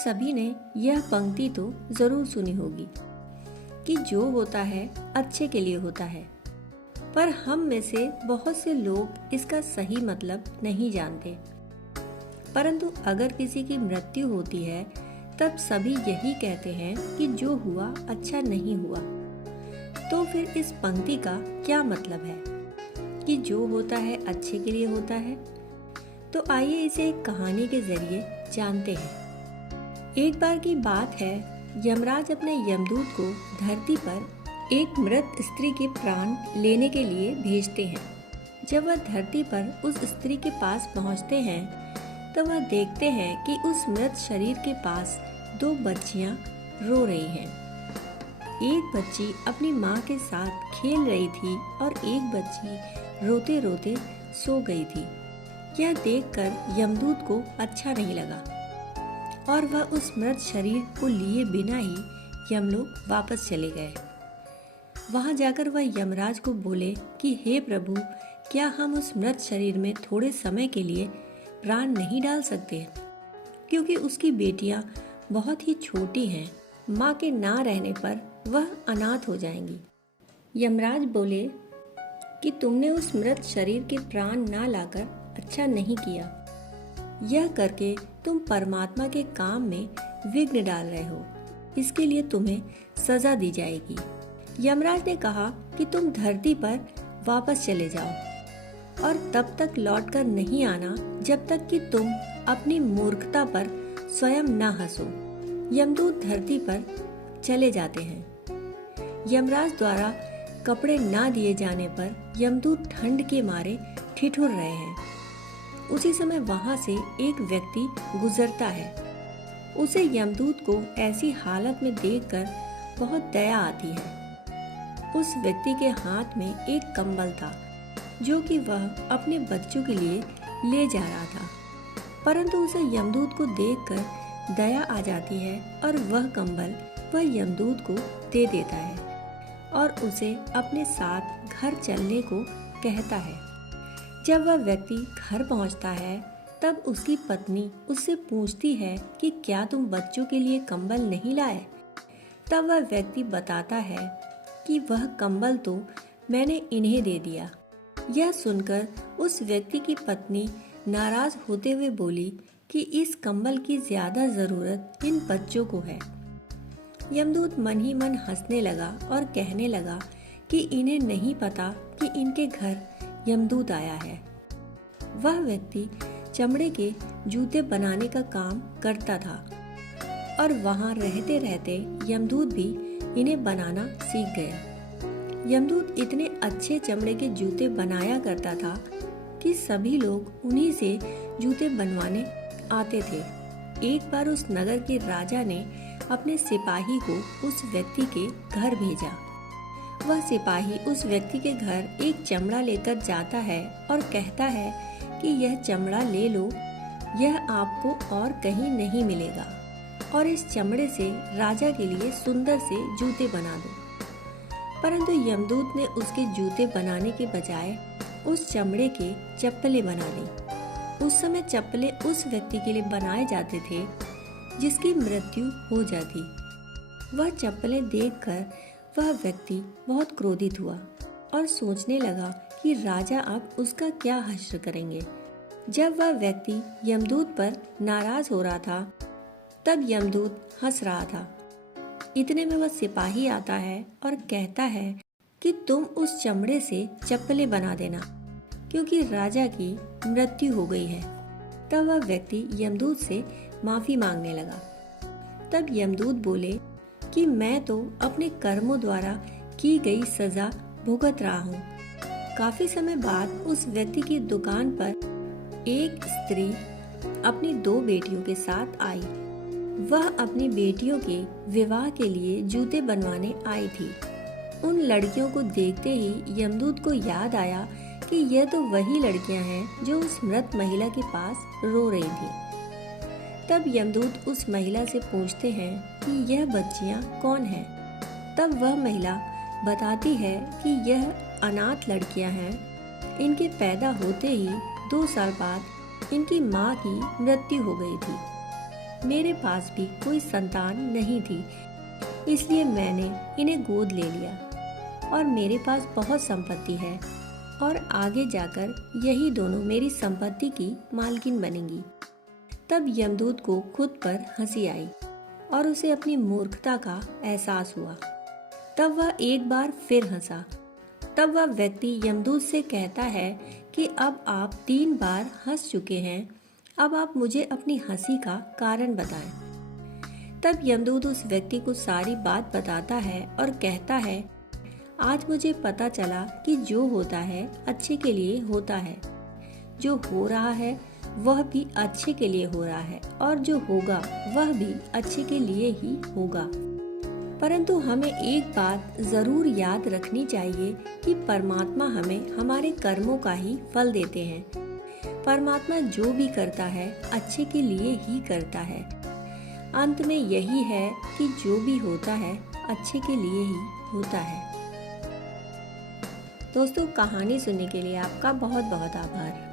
सभी ने यह पंक्ति तो जरूर सुनी होगी कि जो होता है अच्छे के लिए होता है, पर हम में से बहुत से लोग इसका सही मतलब नहीं जानते। परंतु अगर किसी की मृत्यु होती है तब सभी यही कहते हैं कि जो हुआ अच्छा नहीं हुआ। तो फिर इस पंक्ति का क्या मतलब है कि जो होता है अच्छे के लिए होता है? तो आइए इसे एक कहानी के जरिए जानते हैं। एक बार की बात है, यमराज अपने यमदूत को धरती पर एक मृत स्त्री के प्राण लेने के लिए भेजते हैं। जब वह धरती पर उस स्त्री के पास पहुंचते हैं तो वह देखते हैं कि उस मृत शरीर के पास 2 बच्चियां रो रही हैं। एक बच्ची अपनी माँ के साथ खेल रही थी और एक बच्ची रोते रोते सो गई थी। यह देखकर यमदूत को अच्छा नहीं लगा और वह उस मृत शरीर को लिए बिना ही यमलोक वापस चले गए। वहां जाकर वह यमराज को बोले कि हे प्रभु, क्या हम उस मृत शरीर में थोड़े समय के लिए प्राण नहीं डाल सकते, क्योंकि उसकी बेटियां बहुत ही छोटी हैं। माँ के ना रहने पर वह अनाथ हो जाएंगी। यमराज बोले कि तुमने उस मृत शरीर के प्राण ना लाकर अच्छा नहीं किया। यह करके तुम परमात्मा के काम में विघ्न डाल रहे हो, इसके लिए तुम्हें सजा दी जाएगी। यमराज ने कहा कि तुम धरती पर वापस चले जाओ और तब तक लौटकर नहीं आना जब तक कि तुम अपनी मूर्खता पर स्वयं न हंसो। यमदूत धरती पर चले जाते हैं। यमराज द्वारा कपड़े ना दिए जाने पर यमदूत ठंड के मारे ठिठुर रहे हैं। उसी समय वहां से एक व्यक्ति गुजरता है। उसे यमदूत को ऐसी हालत में देखकर बहुत दया आती है। उस व्यक्ति के हाथ में एक कंबल था जो कि वह अपने बच्चों के लिए ले जा रहा था, परंतु उसे यमदूत को देखकर दया आ जाती है और वह कंबल वह यमदूत को दे देता है और उसे अपने साथ घर चलने को कहता है। जब वह व्यक्ति घर पहुंचता है तब उसकी पत्नी उससे पूछती है कि क्या तुम बच्चों के लिए कंबल नहीं लाए? तब वह व्यक्ति बताता है कि वह कंबल तो मैंने इन्हें दे दिया। यह सुनकर उस व्यक्ति की पत्नी नाराज होते हुए बोली कि इस कंबल की ज्यादा जरूरत इन बच्चों को है। यमदूत मन ही मन हंसने लगा और कहने लगा कि इन्हें नहीं पता कि इनके घर यमदूत आया है। वह व्यक्ति चमड़े के जूते बनाने का काम करता था और वहां रहते रहते यमदूत भी इन्हें बनाना सीख गया। यमदूत इतने अच्छे चमड़े के जूते बनाया करता था कि सभी लोग उन्हीं से जूते बनवाने आते थे। एक बार उस नगर के राजा ने अपने सिपाही को उस व्यक्ति के घर भेजा। वह सिपाही उस व्यक्ति के घर एक चमड़ा लेकर जाता है और कहता है कि यह चमड़ा ले लो, यह आपको और कहीं नहीं मिलेगा और इस चमड़े से राजा के लिए सुंदर से जूते बना दो। परंतु यमदूत ने उसके जूते बनाने के बजाय उस चमड़े के चप्पलें बना ली। उस समय चप्पलें उस व्यक्ति के लिए बनाए जाते थे जिसकी मृत्यु हो जाती। वह चप्पलें देखकर वह व्यक्ति बहुत क्रोधित हुआ और सोचने लगा कि राजा अब उसका क्या हश्र करेंगे। जब वह व्यक्ति यमदूत पर नाराज हो रहा था तब यमदूत हंस रहा था। इतने में वह सिपाही आता है और कहता है कि तुम उस चमड़े से चप्पलें बना देना, क्योंकि राजा की मृत्यु हो गई है। तब वह व्यक्ति यमदूत से माफी मांगने लगा। तब यमदूत बोले कि मैं तो अपने कर्मों द्वारा की गई सजा भुगत रहा हूँ। काफी समय बाद उस व्यक्ति की दुकान पर एक स्त्री अपनी 2 बेटियों के साथ आई। वह अपनी बेटियों के विवाह के लिए जूते बनवाने आई थी। उन लड़कियों को देखते ही यमदूत को याद आया कि यह तो वही लड़कियां हैं जो उस मृत महिला के पास रो रही थी। तब यमदूत उस महिला से पूछते हैं कि यह बच्चियां कौन हैं? तब वह महिला बताती है कि यह अनाथ लड़कियां हैं। इनके पैदा होते ही 2 साल बाद इनकी माँ की मृत्यु हो गई थी। मेरे पास भी कोई संतान नहीं थी, इसलिए मैंने इन्हें गोद ले लिया और मेरे पास बहुत संपत्ति है और आगे जाकर यही दोनों मेरी संपत्ति की मालकिन बनेंगी। तब यमदूत को खुद पर हंसी आई और उसे अपनी मूर्खता का एहसास हुआ। तब वह एक बार फिर हंसा। तब वह व्यक्ति यमदूत से कहता है कि अब आप 3 बार हंस चुके हैं, अब आप मुझे अपनी हंसी का कारण बताएं। तब यमदूत उस व्यक्ति को सारी बात बताता है और कहता है, आज मुझे पता चला कि जो होता है अच्छे के लिए होता है, जो हो रहा है वह भी अच्छे के लिए हो रहा है और जो होगा वह भी अच्छे के लिए ही होगा। परंतु हमें एक बात जरूर याद रखनी चाहिए कि परमात्मा हमें हमारे कर्मों का ही फल देते हैं। परमात्मा जो भी करता है अच्छे के लिए ही करता है। अंत में यही है कि जो भी होता है अच्छे के लिए ही होता है। दोस्तों, कहानी सुनने के लिए आपका बहुत बहुत आभार।